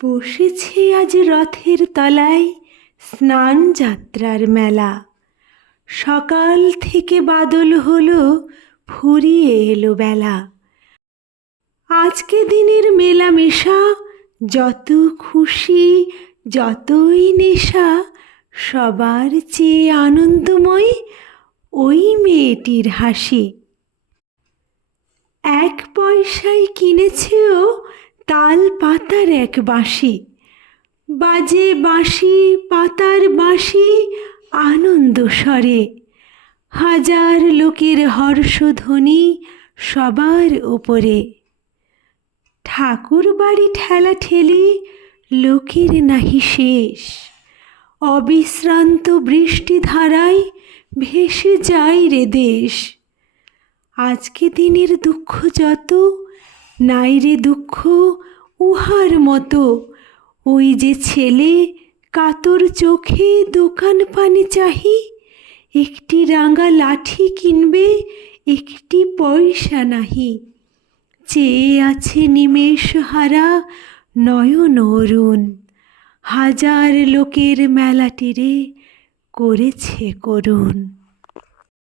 বসেছে আজ রথের তলায় স্নান যাত্রার মেলা। সকাল থেকে বাদল হলো, ফুরিয়ে এলো বেলা। আজকে দিনের মেলামেশা, যত খুশি যতই নেশা, সবার চেয়ে আনন্দময় ওই মেয়েটির হাসি। 1 পয়সায় কিনেছে ও তাল পাতার এক বাঁশি। বাজে বাঁশি পাতার বাঁশি আনন্দ স্বরে। হাজার লোকের হর্ষধ্বনি সবার ওপরে। ঠাকুর বাড়ি ঠেলা ঠেলি লোকের নাহি শেষ। অবিশ্রান্ত বৃষ্টিধারায় ভেসে যায় রে দেশ। আজকে দিনের দুঃখ যত, নাই রে দুঃখ উহার মতো। ওই যে ছেলে কাতর চোখে দোকান পানে চাহি, একটি রাঙা লাঠি কিনবে, একটি পয়সা নাহি। চেয়ে আছে নিমেষ হারা নয়ন অরুণ। হাজার লোকের মেলাটিরে করেছে করুণ।